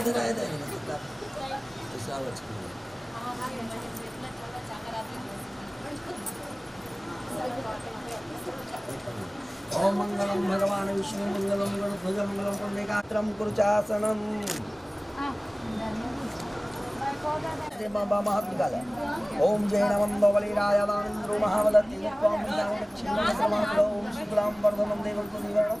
ओम मंगलम भगवान विष्णु मंगलम गणध्वज मंगलम पुंडरीकाक्षं कुरुचासनम बाबा महात्मिकाल ओम जय नमः बलिराय दानेन्द्रो महावदति त्वं विद्यावक्षीणसमाप्त ओम शुक्लां वर्धनं देवं तुनिवरणं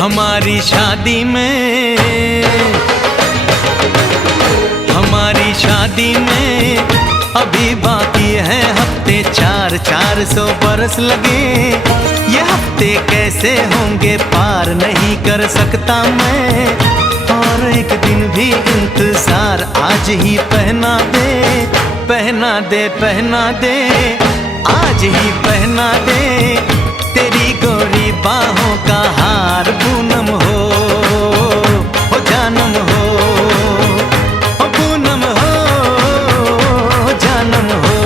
हमारी शादी में अभी बाकी है हफ्ते 400 बरस लगे। ये हफ्ते कैसे होंगे पार नहीं कर सकता मैं, और एक दिन भी इंतजार आज ही पहना दे, पहना दे, पहना दे, आज ही पहना दे। तेरी गोरी बाहों का हार पूनम हो जानम हो, पूनम हो जानम हो।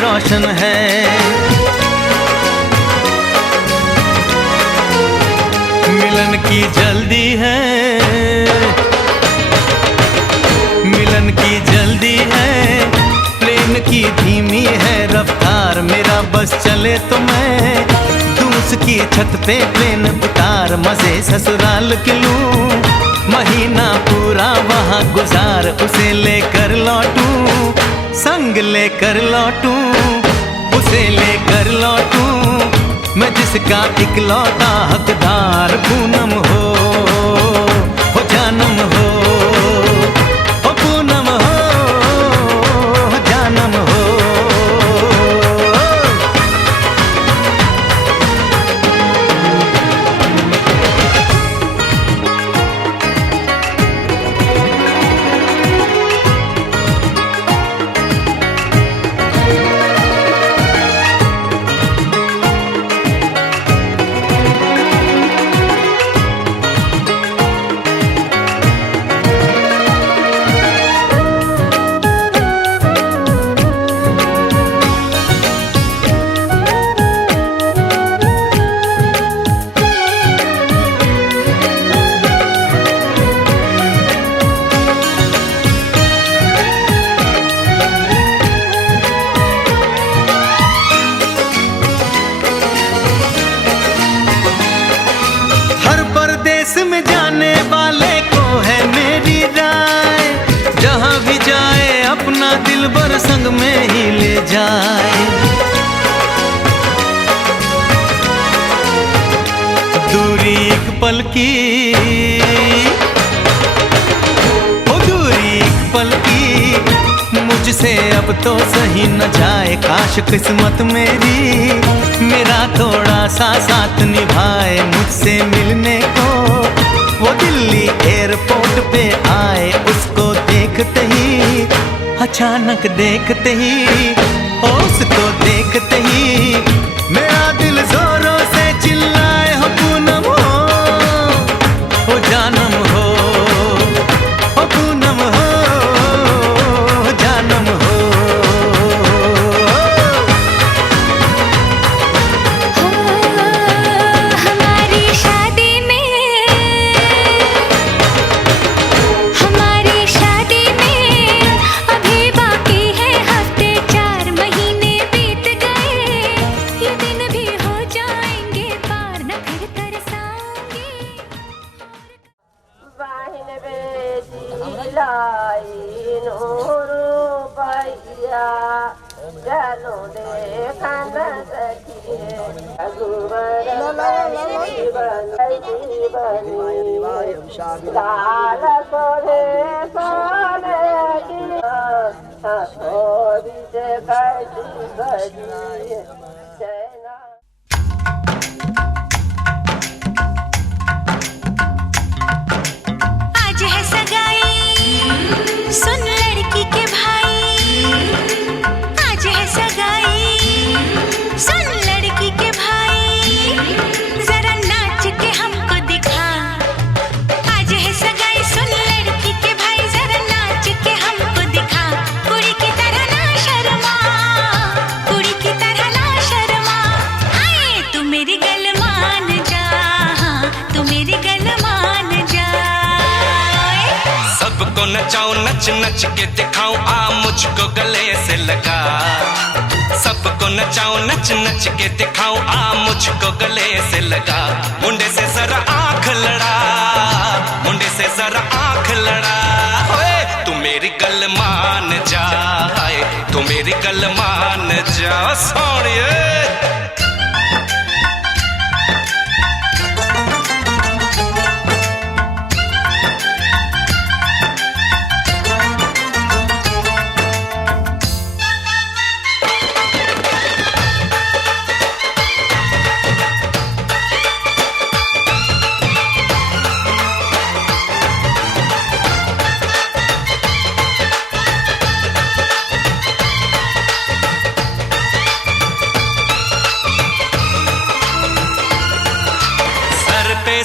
रोशन है मिलन की जल्दी है, मिलन की जल्दी है, प्रेम की धीमी है रफ्तार। मेरा बस चले तो मैं दूं उसकी छत पे प्लेन उतार, मजे ससुराल के लूं, महीना पूरा वहाँ गुजार, उसे लेकर लौटूं, संग लेकर लौटूं, उसे लेकर लौटूं, मैं जिसका इकलौता हकदार। पूनम हो जानम हो, पूनम हो जानम हो। में जाने वाले को है मेरी राय, जहां भी जाए अपना दिलबर संग में ही ले जाए। दूरी एक पल की, ओ दूरी एक पल की, मुझसे अब तो सही न जाए। काश किस्मत मेरी मेरा थोड़ा सा साथ निभाए, मुझसे मिलने को वो दिल्ली एयरपोर्ट पे आए। उसको देखते ही, अचानक देखते ही, उसको देखते ही मेरा दिल जोरों से चिल्लाए, हो पूनम हो जानम हो, पूनम हो जानम हो। आज है सगाई, सुन लड़की के भाई, आज है सगाई, सुन लड़की के भाई, जरा नाच के हमको दिखा। आज है सगाई, सुन लड़की के भाई, जरा नाच के हमको दिखा। नचाऊं नच नच के दिखाऊं आ मुझको गले से लगा। सबको नचाऊं नच नच के दिखाऊं आ मुझको गले से लगा। मुंडे से जरा आंख लड़ा, मुंडे से जरा आंख लड़ा। ओए तू मेरी गल मान जा, तू मेरी गल मान जा सोनिए।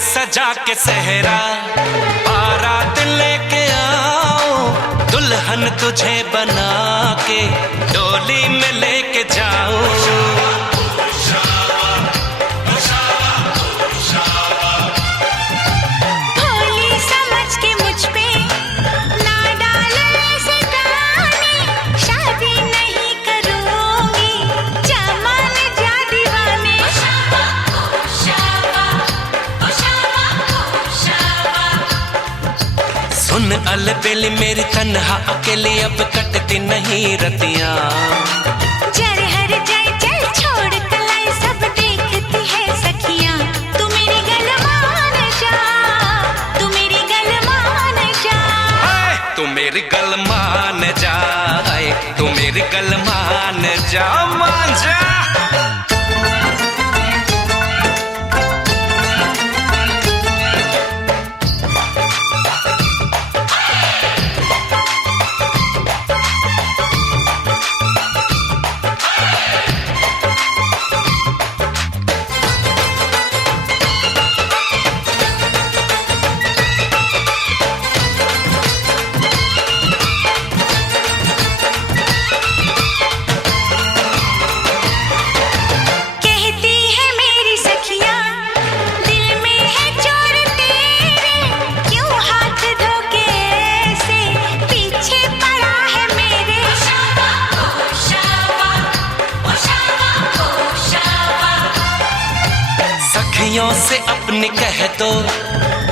सजा के सहरा बारात लेके आओ, दुल्हन तुझे बना के डोली में लेके जाओ। भोली समझ के मुझ पे ना डालो ऐसे गाने, शादी नहीं करूंगी जमान जा दीवाने। सुन अलबेली मेरी तन्हा अकेली अब कटती नहीं रतियां। जर हर जाए चल छोड़ कलाई सब देखती है सखियां। तू मेरी गल मान जा, तू मेरी गल मान जा। तू मेरी गल मान जा, तू मेरी गल मान जा, मान जा। से अपनी कह दो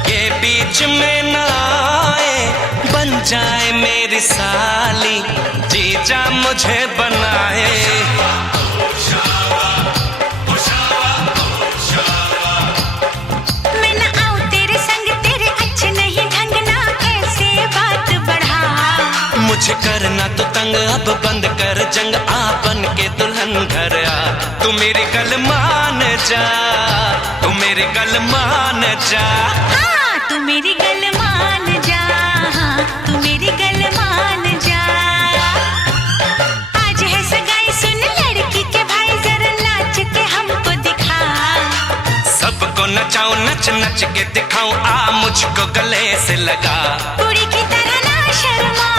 ये बीच में ना आए, बन जाए मेरी साली जीजा मुझे बनाए। मैं ना आऊं तेरे संग, तेरे अच्छे नहीं ढंग ना ऐसे बात बढ़ा। मुझे करना तो तंग अब बंद कर जंग, आ बन के दुल्हन घर आ। तू मेरी गल मान जा, तू मेरी गल मान जा। हाँ तू मेरी गल मान जा, हाँ तू मेरी गल मान जा। आज है सगाई सुन लड़की के भाई, जरा नाच के हमको दिखा। सबको नचाऊं नच नच के दिखाऊं आ मुझको गले से लगा। कुड़ी की तरह ना शर्मा,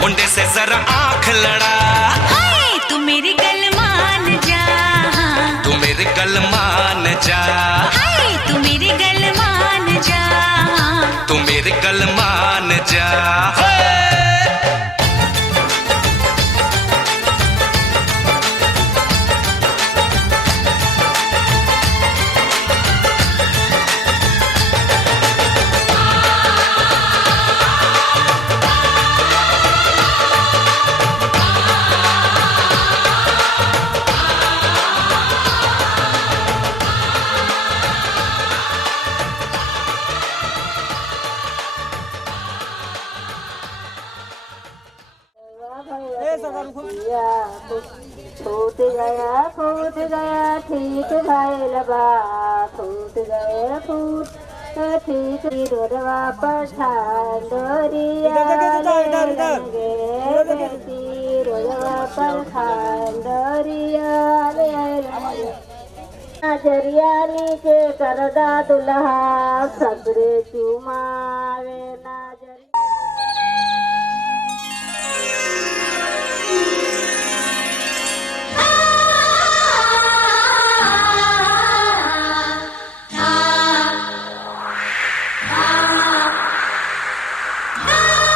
मुंडे से जरा आंख लड़ा। हाय तू मेरी गल मान जा, तू मेरी गल मान जा। हाय तू मेरी गल मान जा, तू मेरी गल मान जा। फूट गया ठीक भइल बा, फूट गया फूट ठीक डोरवा पठान डोरिया डोरवा पठान डोरिया नजरिया नीचे करदा दुल्हा सगरे चुमावे नजरिया। Ah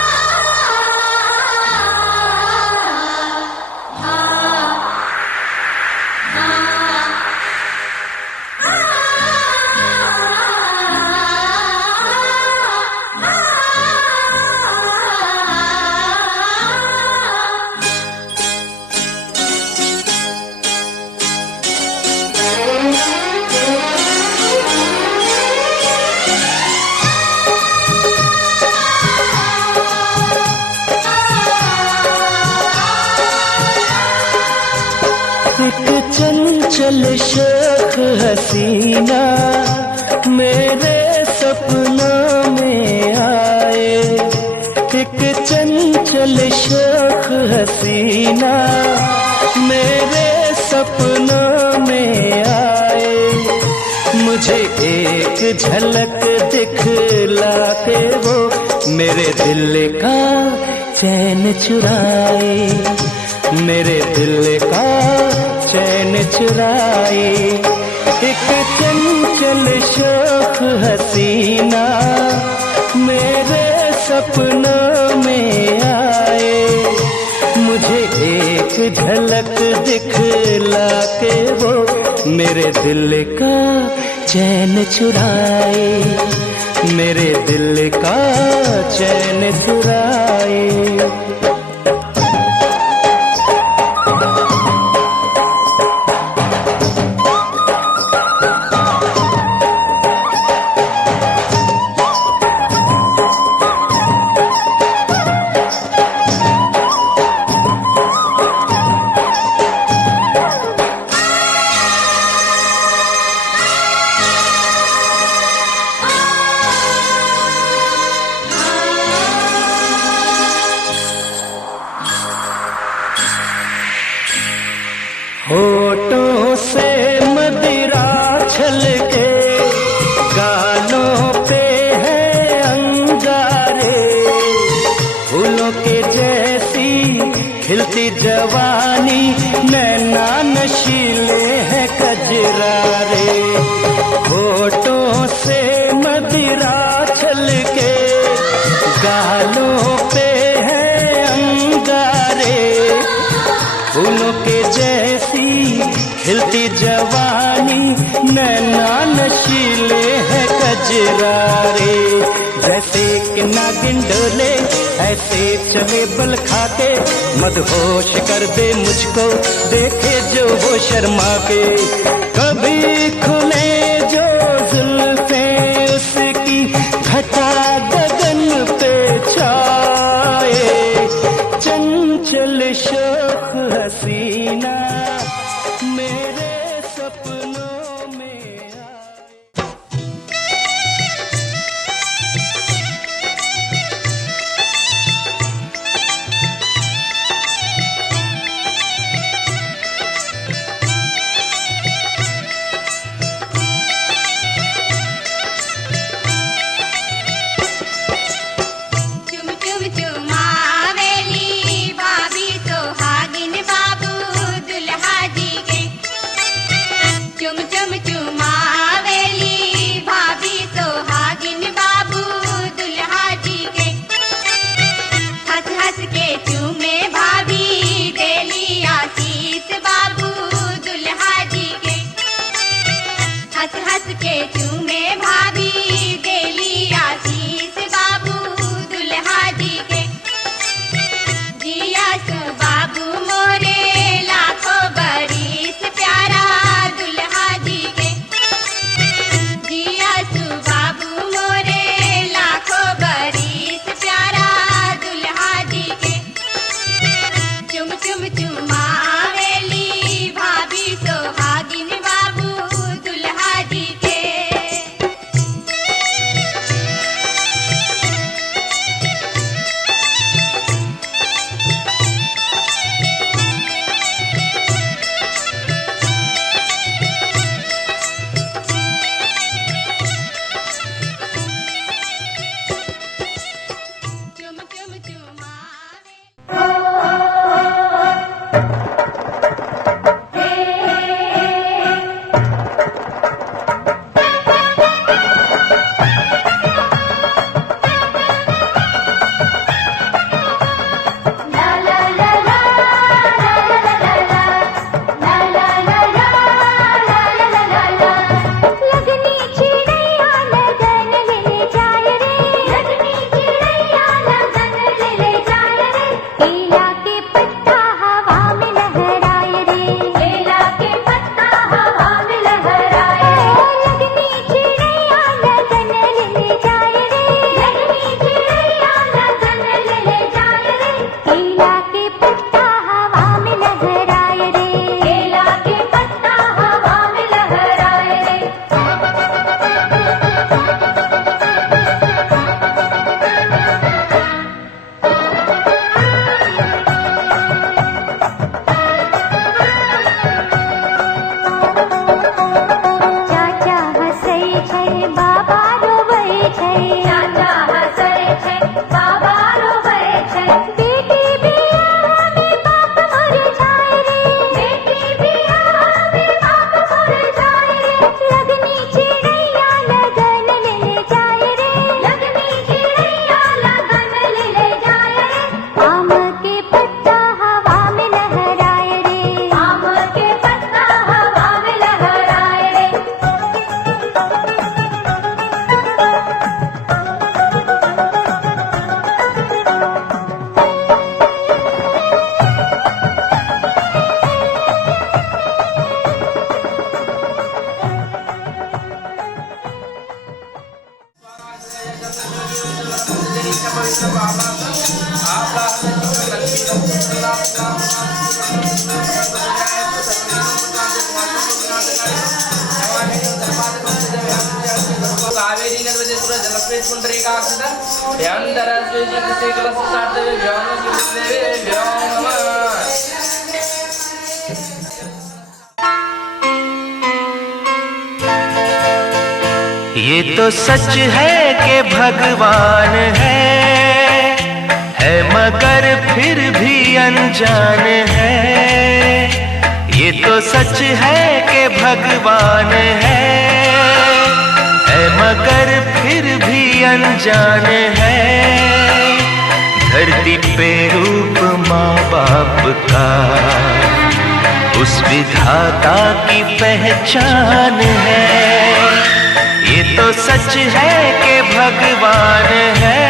चंचल शोख हसीना मेरे सपनों में आए, एक चंचल शोख हसीना मेरे सपनों में आए। मुझे एक झलक दिखला के वो मेरे दिल का चैन चुराए, मेरे दिल का चैन चुराए। एक चंचल शोख हसीना मेरे सपनों में आए, मुझे एक झलक दिखला के वो मेरे दिल का चैन चुराए, मेरे दिल का चैन चुराए। होठों से मदिरा छलके, गालों पे है अंगारे, फूलों के जैसी खिलती जवानी, नैना नशीले हैं कजरारे। होठों से मदिरा छलके, गालों पे है अंगारे, फूलों के जैसी खिलती जवानी, नैना नशीले हैं कजरारे। जैसे कि नागिन डोले ऐसे चले बल खाके, मदहोश कर दे मुझको देखे जो वो शर्मा के। कभी खुले जो जुल्फें उसकी घटा गगन पे छाए, चंचल शोख हसीना मेरे सपनों में आए। कावेरी नर्मदे जलस्वेद पुंडरीकाक्षित ध्यानधरस्वेद श्रीकलश साधवे व्योम नमः। ये तो सच है कि भगवान है मगर फिर भी अनजान है। ये तो सच है कि भगवान है मगर फिर भी अनजान है। धरती पे रूप माँ बाप का उस विधाता की पहचान है। ये तो सच है कि भगवान है।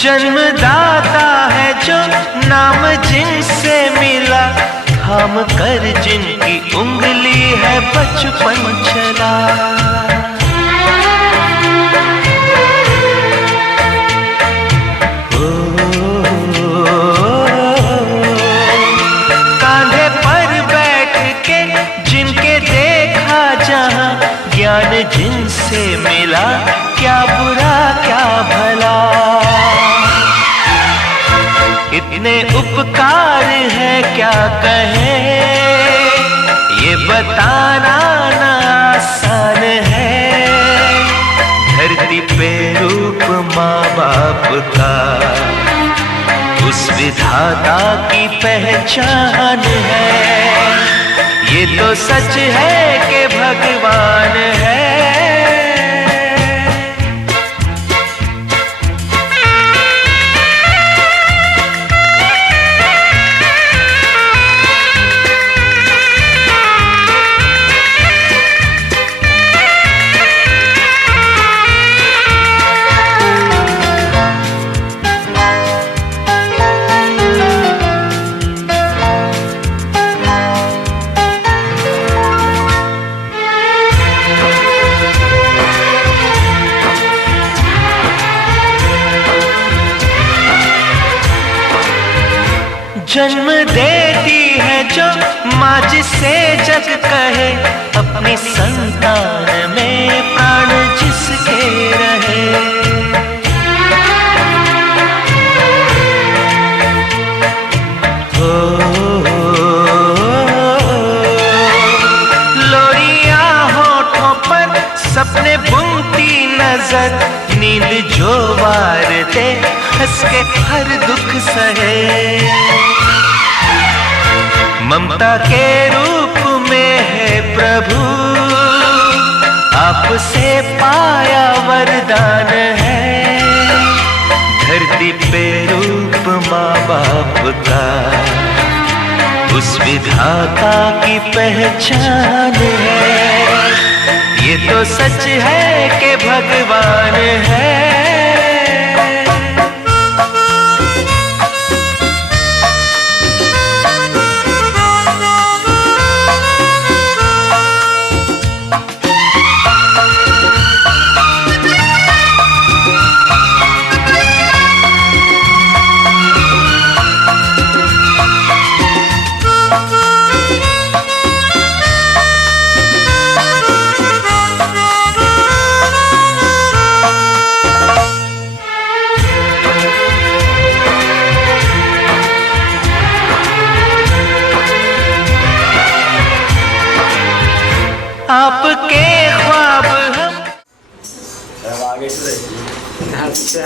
जन्मदाता है जो नाम जिनसे मिला, थाम कर जिनकी उंगली है बचपन चला। कांधे पर बैठ के जिनके देखा जहां, ज्ञान जिनसे मिला क्या बुरा क्या भला। इतने उपकार है क्या कहें, ये बताना ना आसान है। धरती पे रूप माँ बाप का उस विधाता की पहचान है। ये तो सच है कि भगवान है। जन्म देती है जो माँ जिसे जग कहे, अपनी संतान में प्राण जिसके रहे। लोरियां होठों पर सपने बुनती नजर, नींद जो वार दे हंस के हर दुख सहे। ममता के रूप में है प्रभु, आपसे पाया वरदान है। धरती पे रूप माँ बाप का उस विधाता की पहचान है। ये तो सच है कि भगवान है। आपके ख्वाब हम आगे से अच्छा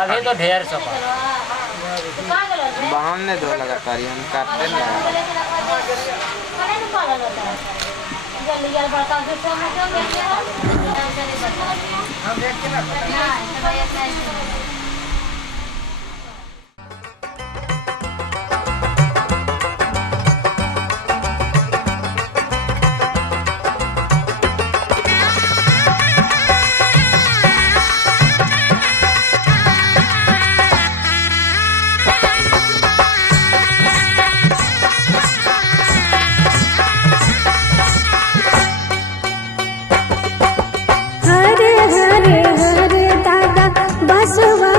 अभी तो ढेर सफा बाहन ने दो लगातार हम काटते नहीं हरे हरे हरे दादा बसवा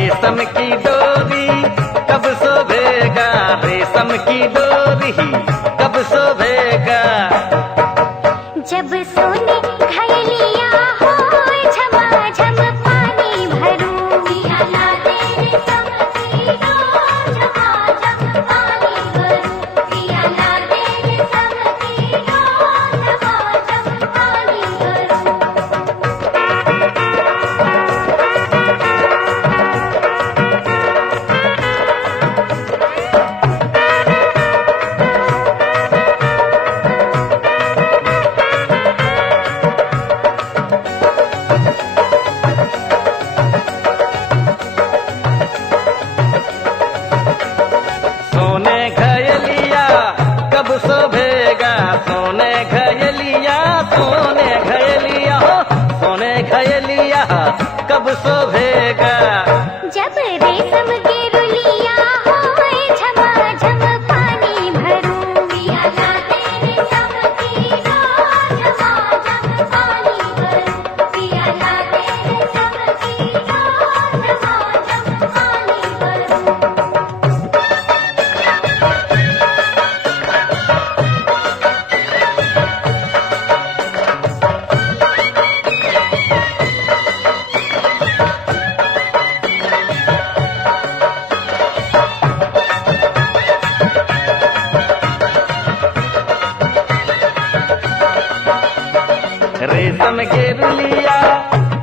रेशम की डोरी कब शोभेगा, रेशम की डोरी कब शोभेगा। जब सोने घायलिया हो झमाझम पानी भरूं, पिया ला दे रेशम की डोर झमाझम पानी भरूं, पिया ला दे रेशम की डोर झमाझम पानी भरूं। सोने घयलिया कब शोभेगा, सोने घयलिया, सोने घयलिया हो, सोने घयलिया कब शोभेगा। जब रेशम के रुलिया होए झमाझम पानी भरूं, पिया ला दे रेशम की डोर झमाझम पानी भरूं, पिया ला दे रेशम की डोर झमाझम पानी भरूं। रेशम के रुलिया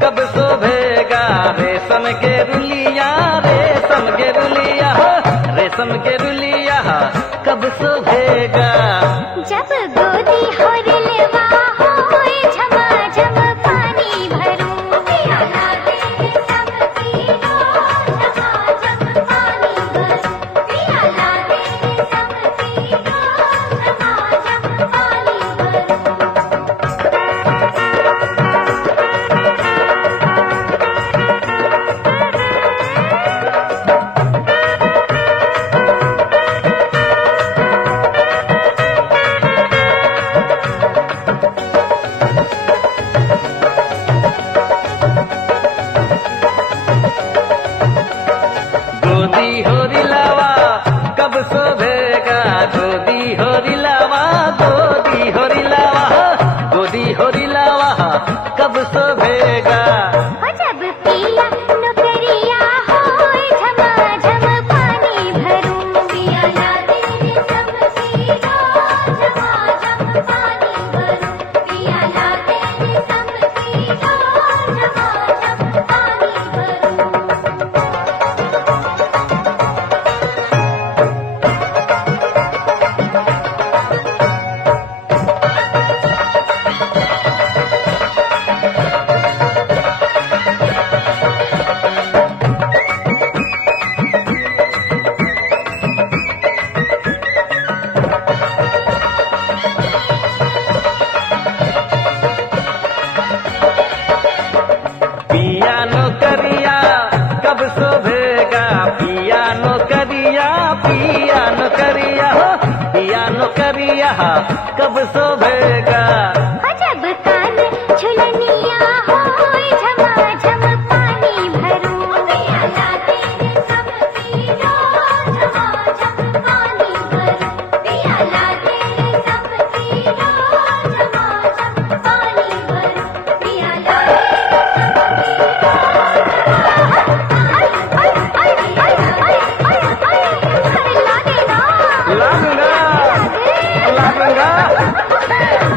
कब शोभेगा, रेशम के रुलिया, रेशम के रुलिया हो, रेशम के रुलिया कब शोभेगा। जब गोदी होरिलवा होए झमाझम पानी भरूं, पिया ला दे रेशम की डोर झमाझम पानी भरूं, पिया ला दे रेशम की डोर झमाझम पानी भरूं। गोदी होरिलावा कब शोभेगा, गोदी होरिलावा, गोदी होरिलावा, गोदी होरिलावा कब शोभेगा। हो जब पिया नौकरिया होए झमाझम पानी भरूं, पिया ला दे रेशम की डोर झमाझम पानी भरूं, पिया ला दे रेशम की डोर झमाझम पानी भरूं। पिया नौकरिया कब शोभेगा, पिया नौकरिया, पिया नौकरिया हो, पिया नौकरिया कब शोभेगा। हो जब कान झुलनिया होए झमाझम पानी भरूं, पिया ला दे रेशम की डोर झमाझम पानी भरूं, पिया ला दे रेशम की डोर झमाझम पानी भरूं, पिया ला दे ला दूंगा, ला दूंगा।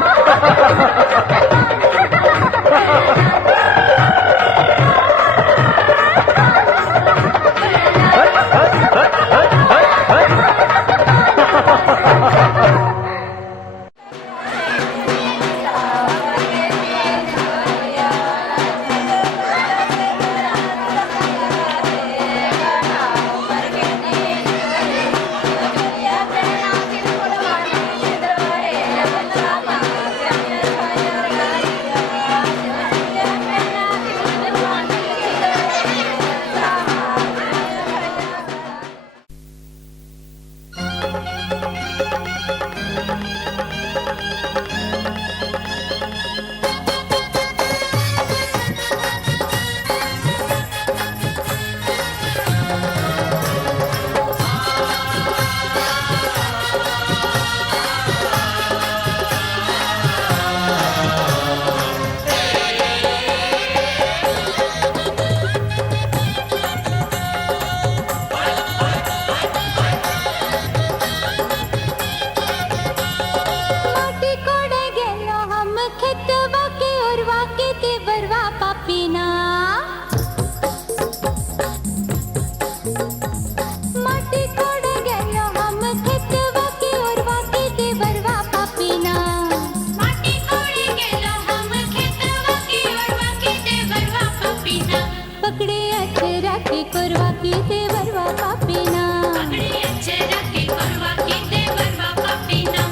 की देवरवा पापीना पकड़े अक्षरा के करवा की देवरवा पापीना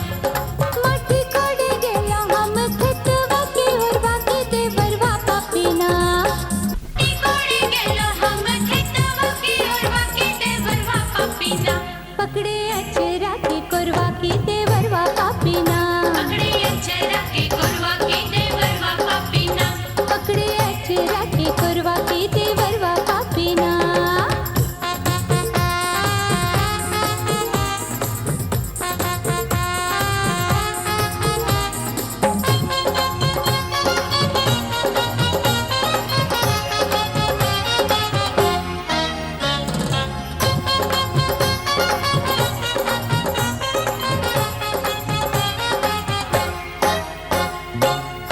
माटी कोड़े गेला हम खेतवा के ओरवा की देवरवा पापीना माटी कोड़े गेला हम खेतवा के ओरवा की देवरवा पापीना पकड़े अक्षरा के करवा की देवरवा पापीना पकड़े अक्षरा के करवा की देवरवा पापीना पकड़े अक्षरा के करवा की देवरवा पापीना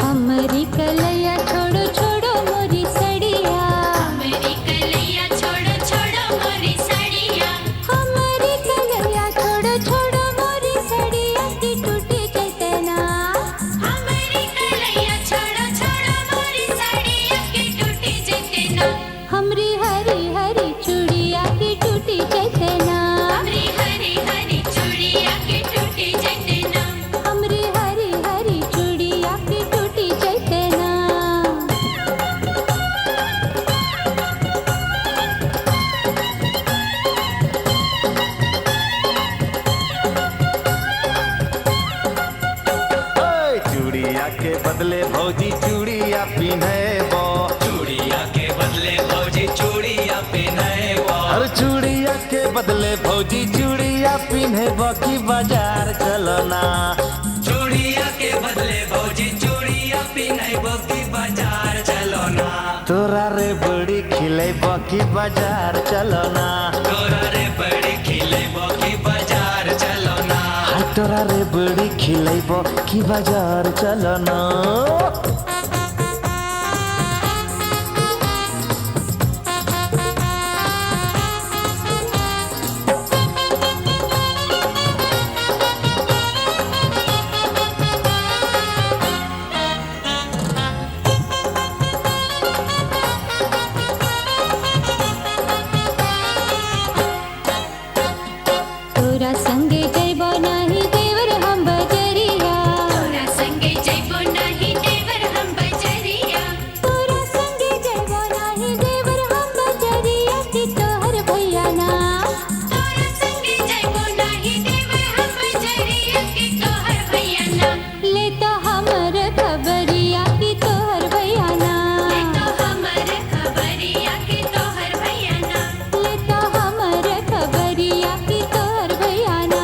हमारी कलैया छोड़ो छोड़ो मोरी सड़िया हमारी कलैया छोड़ो छोड़ो मोरी सड़िया हमारी कलैया छोड़ो छोड़ो मोरी सड़िया की टूटी चेतना हमारी कलैया छोड़ो छोड़ो मोरी सड़िया की टूटी चेतना हमरी हरी हरी चूड़िया की टूटी चेतना हमरी हरी हरी चूड़िया की टूटी चेतना हमरी हरी हरी चूड़िया की टूटी चेतना ओए, चूड़िया के बदले भौजी चूड़िया पिन्हे बो चूड़िया के बदले भौजी चूड़िया पिन्हे बो और चूड़िया के बदले भौजी चूड़िया पिन्हे बो की बाजार चलो ना चूड़िया के बदले भौजी चूड़िया पिन्हे बो की बाजार चलो ना तोरा रे बड़ी खिले बो की बाजार चलो ना तोरा रे बड़ी खिले बो की बाजार चलो ना हाय तोरा रे बड़ी खिले बो की बाजार चलो ना तोरा संगे जइबो नाही देवर हम बजरिया तोरा संगे जइबो नाही देवर हम बजरिया तोरा संगे जइबो नाही देवर हम बजरिया की तोहर भैया ना तोरा संगे जइबो नाही देवर हम बजरिया की तोहर भैया ना ले तो हमर खबरिया की तोहर भैया ना ले तो हमर खबरिया की तोहर भैया ना ले तो हमर खबरिया की तोहर भैया ना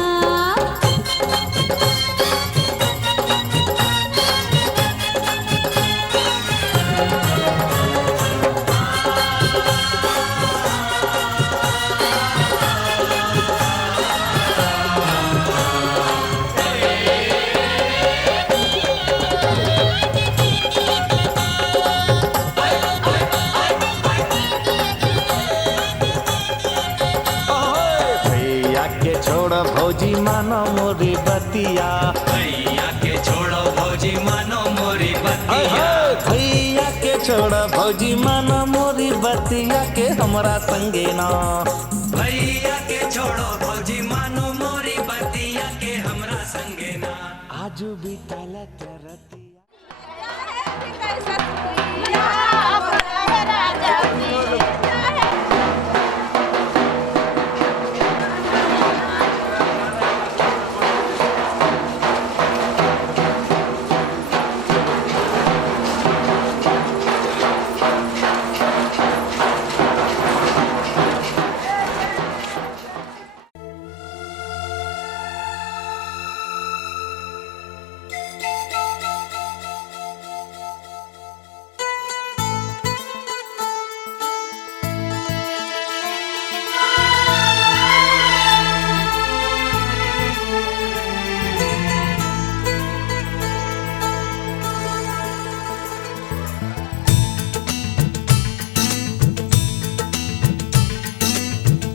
भैया के छोड़ भौजी मानो मोरी बतिया भैया के छोड़ो भौजी मानो मोरी बतिया भैया के छोड़ भौजी मानो मोरी बतिया के हमरा संगे ना भैया के छोड़ो भौजी मानो मोरी बतिया के हमरा संगे ना आजू बीतल तरतिया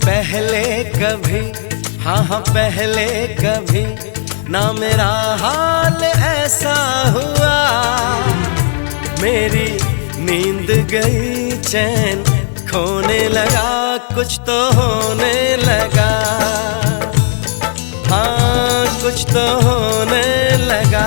पहले कभी हाँ हाँ पहले कभी ना मेरा हाल ऐसा हुआ, मेरी नींद गई चैन खोने लगा कुछ तो होने लगा, हाँ कुछ तो होने लगा।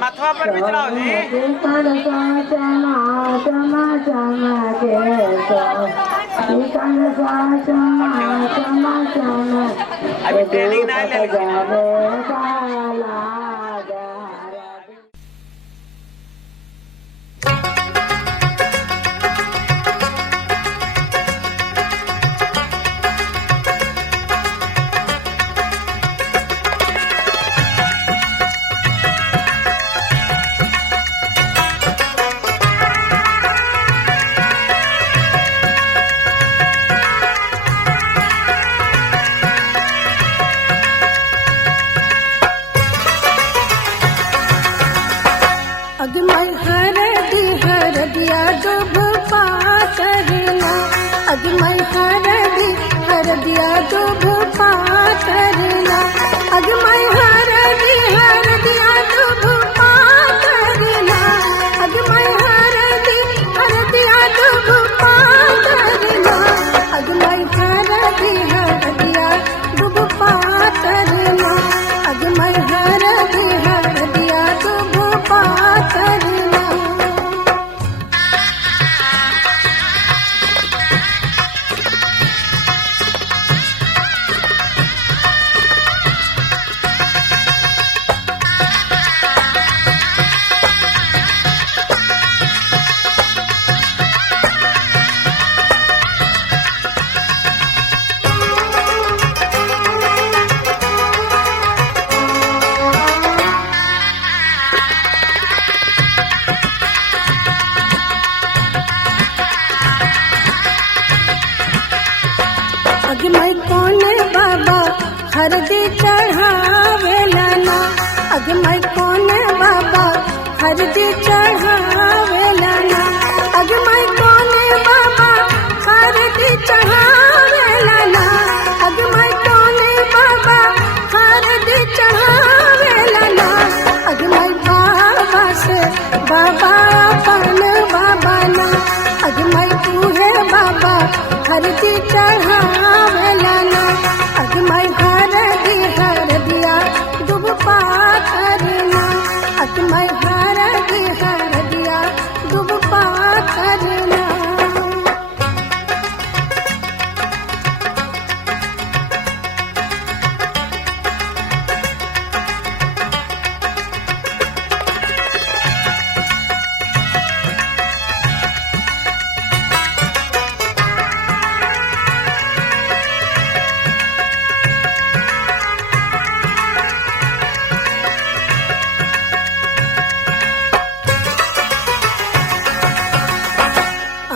माथवा पर भी चलाओ जी। अभी ट्रेनिंग ना ले हरदिया दुभ पातरला अगमय हरदिया दुभ पातरला अगमय हरदिया दुभ पातरला अगमय हरदिया दुभ पातरला अगमय हरदिया दुभ पातरला अगमय कौन बाबा हरदी चढ़ावेला ना अगमय कौन बाबा हरदी चढ़ावेला ना अगमय कौन बाबा हरदी चढ़ावेला ना अगमय कौन बाबा हरदी चढ़ावेला ना अगमय बाबा से बाबा अपन बाबा ना अगमय तू है बाबा हरदी चढ़ावेला ना अगमय हरदिया दुभ पातरला अगमय हरदिया दुभ पातरला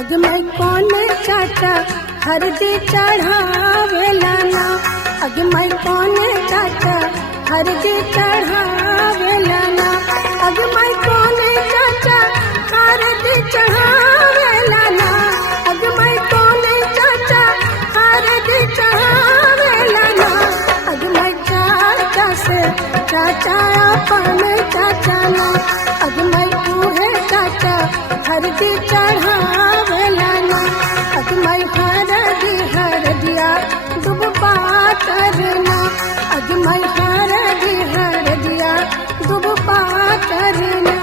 अगमय कौन चाचा हरदी चढ़ावेला ना अगमय कौन चाचा हरदी चढ़ावेला ना अगमय कौन चाचा हरदी चढ़ावेला ना अगमय कौन चाचा हरदी चढ़ावेला ना अगमय चाचा से चाचा अपन चाचा ना अगमय तू है चाचा हरदी चढ़ावेला ना अगमय हरदिया दुभ पातरला अगमय हरदिया दुभ पातरला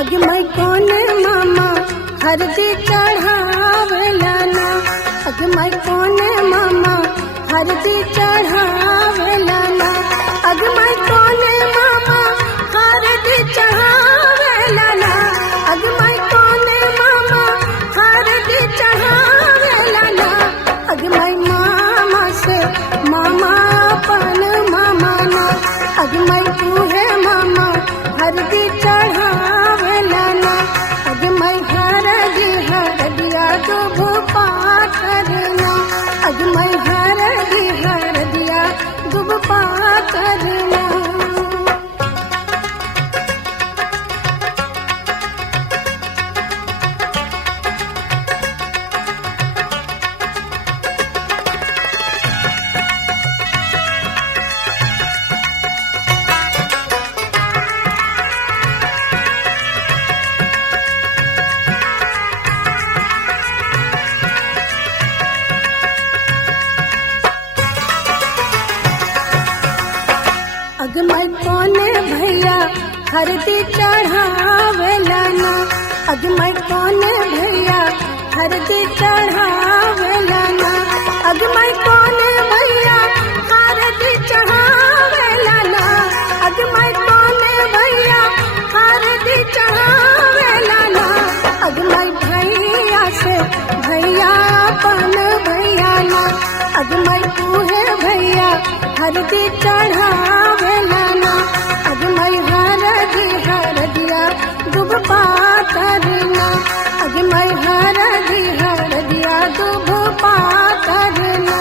अगमय कौन मामा हरदी चढ़ावेला ना अगमय कौन मामा हरदी चढ़ावेला ना अगमय कौन मामा हरदी चढ़ावेला ना अगमय कौन मामा हरदी चढ़ावेला ना अगमय मामा से मामा अपन मामा ना अगमय तू है मामा हरदी चढ़ा अगमई कोने भैया हरदी चढ़ावेला ना, अगमई कोने भैया हरदी चढ़ावेला ना, अगमई कोने भैया हरदी चढ़ावेला ना, अगमई कोने भैया हरदी चढ़ावेला ना, अगमई भैया से भैया अपन भैया ना, अगमई उहे भैया हरदी चढ़ावेला ना, अगमई हरदिया दुब पातरना, अगमई हरदिया दुब पातरना।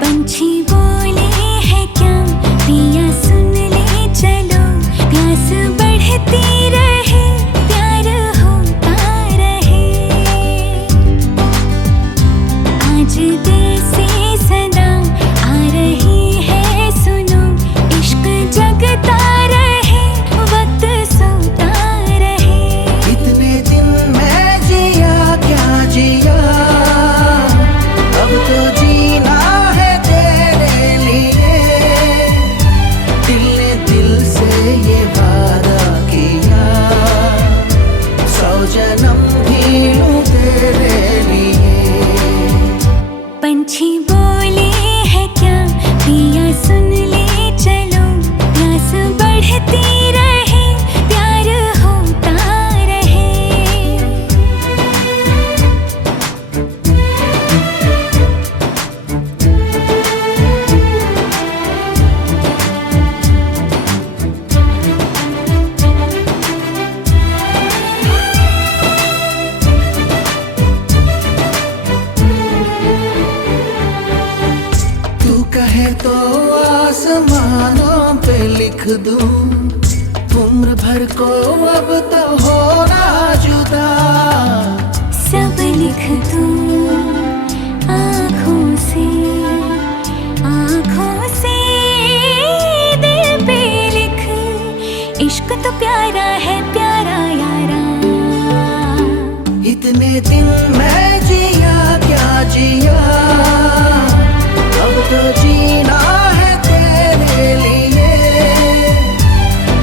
पंछी बोले है क्या पिया सुन ले चलो, प्यास बढ़ती रहे प्यार होता रहे, आज दिल से सदा आ रही है सुनो, इश्क जगता रहे वक्त सोता रहे। इतने दिन मैं जिया क्या जिया, अब तो जीना है तेरे लिए, दिल ने दिल से ये वादा किया, 100 जन्म भी लूं तेरे लिए। पंछी बोले है क्या पिया सुन ले चलो, प्यास बढ़ती रहे प्यार होता रहे। तू कहे तो आसमानों पे लिख दूं, उम्र भर को अब तो होना जुदा। सब लिख दूं आँखों से दिल पे लिख, इश्क तो प्यारा है प्यारा यारा। इतने दिन मैं जिया क्या जिया, अब तो जीना है तेरे लिए,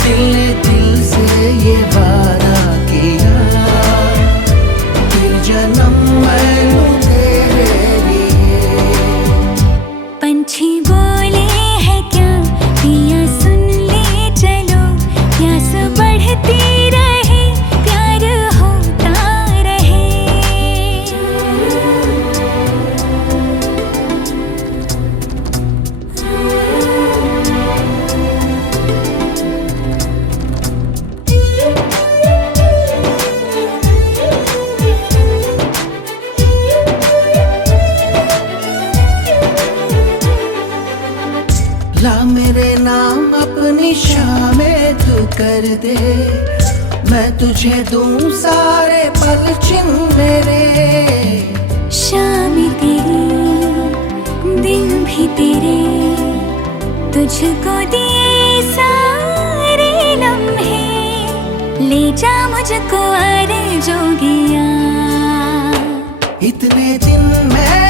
दिल ने दिल से ये वादा किया, फिर जन्म मैं लूं तेरे लिए। पंछी बोले है क्या पिया सुन ले चलो, प्यास बढ़ती रहे प्यार होता रहे। ला मेरे नाम अपनी शामें तू कर दे, मैं तुझे दूं सारे पल छिन मेरे। शाम तेरी दिन भी तेरे, तुझको दिए सारे लम्हे, ले जा मुझको अरे जोगिया। इतने दिन मैं